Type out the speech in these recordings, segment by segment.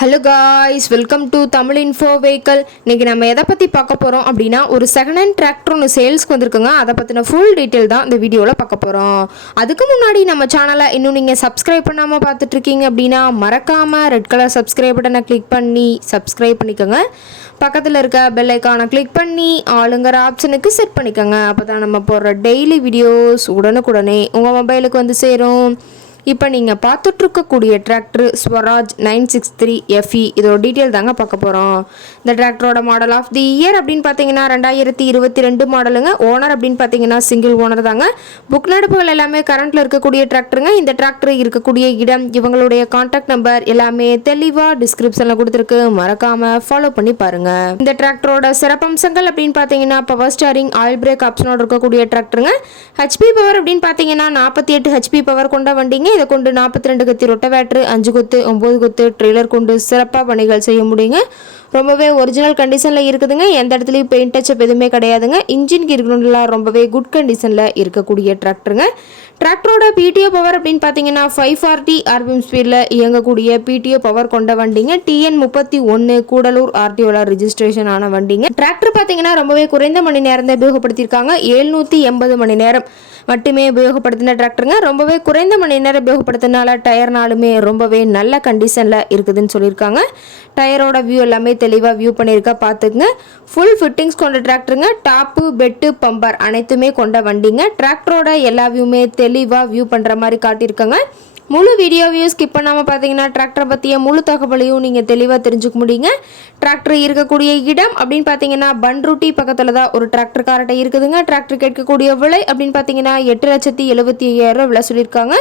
Hello guys, welcome to Tamil info vehicle. இன்றைக்கி நம்ம எதை பற்றி பார்க்க போகிறோம் அப்படின்னா, ஒரு செகண்ட் ஹேண்ட் டிராக்டர் ஒன்று சேல்ஸ்க்கு வந்திருக்குங்க. அதை பற்றின ஃபுல் டீட்டெயில் தான் இந்த வீடியோவில் பார்க்க போகிறோம். அதுக்கு முன்னாடி நம்ம சேனலை இன்னும் நீங்கள் சப்ஸ்கிரைப் பண்ணாமல் பார்த்துட்ருக்கீங்க அப்படின்னா மறக்காமல் ரெட் கலர் சப்ஸ்கிரைப் பட்டனை கிளிக் பண்ணி சப்ஸ்கிரைப் பண்ணிக்கோங்க. பக்கத்தில் இருக்க பெல் ஐக்கானை கிளிக் பண்ணி ஆளுங்கிற ஆப்ஷனுக்கு செட் பண்ணிக்கோங்க. அப்போ தான் நம்ம போடுற டெய்லி வீடியோஸ் உடனுக்குடனே உங்கள் மொபைலுக்கு வந்து சேரும். இப்போ நீங்கள் பார்த்துட்ருக்கக்கூடிய டிராக்டர் ஸ்வராஜ் 963 FE. இதோட டீட்டெயில் தாங்க பார்க்க போகிறோம். இந்த டிராக்டரோட மாடல் ஆஃப் தி இயர் அப்படின்னு பார்த்தீங்கன்னா 2022 மாடலுங்க. ஓனர் அப்படின்னு பார்த்தீங்கன்னா சிங்கிள் ஓனர் தாங்க. புக் நடப்புகள் எல்லாமே கரண்ட்டில் இருக்கக்கூடிய டிராக்டருங்க. இந்த டிராக்டர் இருக்கக்கூடிய இடம், இவங்களுடைய கான்டாக்ட் நம்பர் எல்லாமே தெளிவாக டிஸ்கிரிப்ஷனில் கொடுத்துருக்கு. மறக்காமல் ஃபாலோ பண்ணி பாருங்கள். இந்த டிராக்டரோட சிறப்பம்சங்கள் அப்படின்னு பார்த்தீங்கன்னா பவர் ஸ்டாரிங், ஆயில் பிரேக் ஆப்ஷனோட இருக்கக்கூடிய டிராக்டருங்க. ஹெச்பி பவர் அப்படின்னு பார்த்தீங்கன்னா 48 ஹெச்பி பவர் கொண்ட வண்டிங்க. இதை கொண்டு 42 கத்தி ரொட்டவேட்டர், 5 கொத்து, 9 கொத்து ட்ரெய்லர் கொண்டு சிறப்பாக பணிகள் செய்ய முடியுங்க. ரொம்பவே ஒரிஜினல் கண்டிஷனில் இருக்குதுங்க. எந்த இடத்துலையும் பெயிண்ட் டச்சப் எதுவுமே கிடையாதுங்க. இன்ஜின் கிரவுண்ட்லாம் ரொம்பவே குட் கண்டிஷனில் இருக்கக்கூடிய டிராக்டருங்க. டிராக்டரோட பிடிஓ பவர் அப்படின்னு பார்த்தீங்கன்னா 540 RPM ஸ்பீடில் இயங்கக்கூடிய பிடிஓ பவர் கொண்ட வண்டிங்க. TN 31 கூடலூர் RTOல ரிஜிஸ்ட்ரேஷன் ஆன வண்டிங்க. டிராக்டர் பார்த்தீங்கன்னா ரொம்பவே குறைந்த மணி நேரம் தான் உபயோகப்படுத்தியிருக்காங்க. 780 மணி நேரம் மட்டுமே உபயோகப்படுத்தின டிராக்டருங்க. ரொம்பவே குறைந்த மணி நேரம் உபயோகப்படுத்தினால டயர்னாலுமே ரொம்பவே நல்ல கண்டிஷனில் இருக்குதுன்னு சொல்லியிருக்காங்க. டயரோட வியூ எல்லாமே தெளிவாக வியூ பண்ணியிருக்கா பார்த்துக்குங்க. ஃபுல் ஃபிட்டிங்ஸ் கொண்ட டிராக்டருங்க. டாப்பு, பெட்டு, பம்பர் அனைத்துமே கொண்ட வண்டிங்க. டிராக்டரோட எல்லா வியூமே தெளிவாக வியூ பண்ணுற மாதிரி காட்டியிருக்காங்க. முழு வீடியோவையும் ஸ்கிப் பண்ணாமல் பார்த்தீங்கன்னா டிராக்டரை பற்றிய முழு தகவலையும் நீங்கள் தெளிவாக தெரிஞ்சுக்க முடியுங்க. டிராக்டர் இருக்கக்கூடிய இடம் அப்படின்னு பார்த்தீங்கன்னா பன்ருட்டி பக்கத்தில் தான் ஒரு டிராக்டர் கார்ட்டை இருக்குதுங்க. டிராக்டர் கேட்கக்கூடிய விலை அப்படின்னு பார்த்தீங்கன்னா 8,75,000 விலை சொல்லியிருக்காங்க.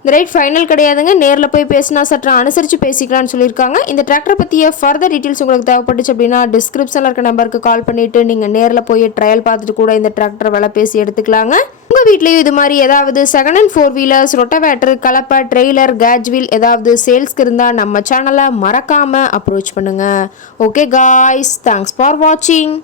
இந்த ரேட் ஃபைனல் கிடையாதுங்க. நேரில் போய் பேசினா சற்று அனுசரித்து பேசிக்கலாம்னு சொல்லியிருக்காங்க. இந்த டிராக்டரை பற்றிய ஃபர்தர் டீட்டெயில்ஸ் உங்களுக்கு தேவைப்பட்டுச்சு அப்படின்னா டிஸ்கிரிப்ஷனில் இருக்க நம்பருக்கு கால் பண்ணிவிட்டு நீங்கள் நேரில் போய் ட்ரையல் பார்த்துட்டு கூட இந்த டிராக்டர் விலை பேசி எடுத்துக்கலாங்க. உங்கள் வீட்லேயும் இது மாதிரி ஏதாவது செகண்ட் ஹேண்ட் 4 வீலர்ஸ், ரொட்டவேட்டர், கலப்பை, ட்ரெய்லர், கேட்ச் வீல் ஏதாவது சேல்ஸ்க்கு இருந்தால் நம்ம சேனலை மறக்காமல் அப்ரோச் பண்ணுங்கள். ஓகே காய்ஸ், தேங்க்ஸ் ஃபார் வாட்சிங்.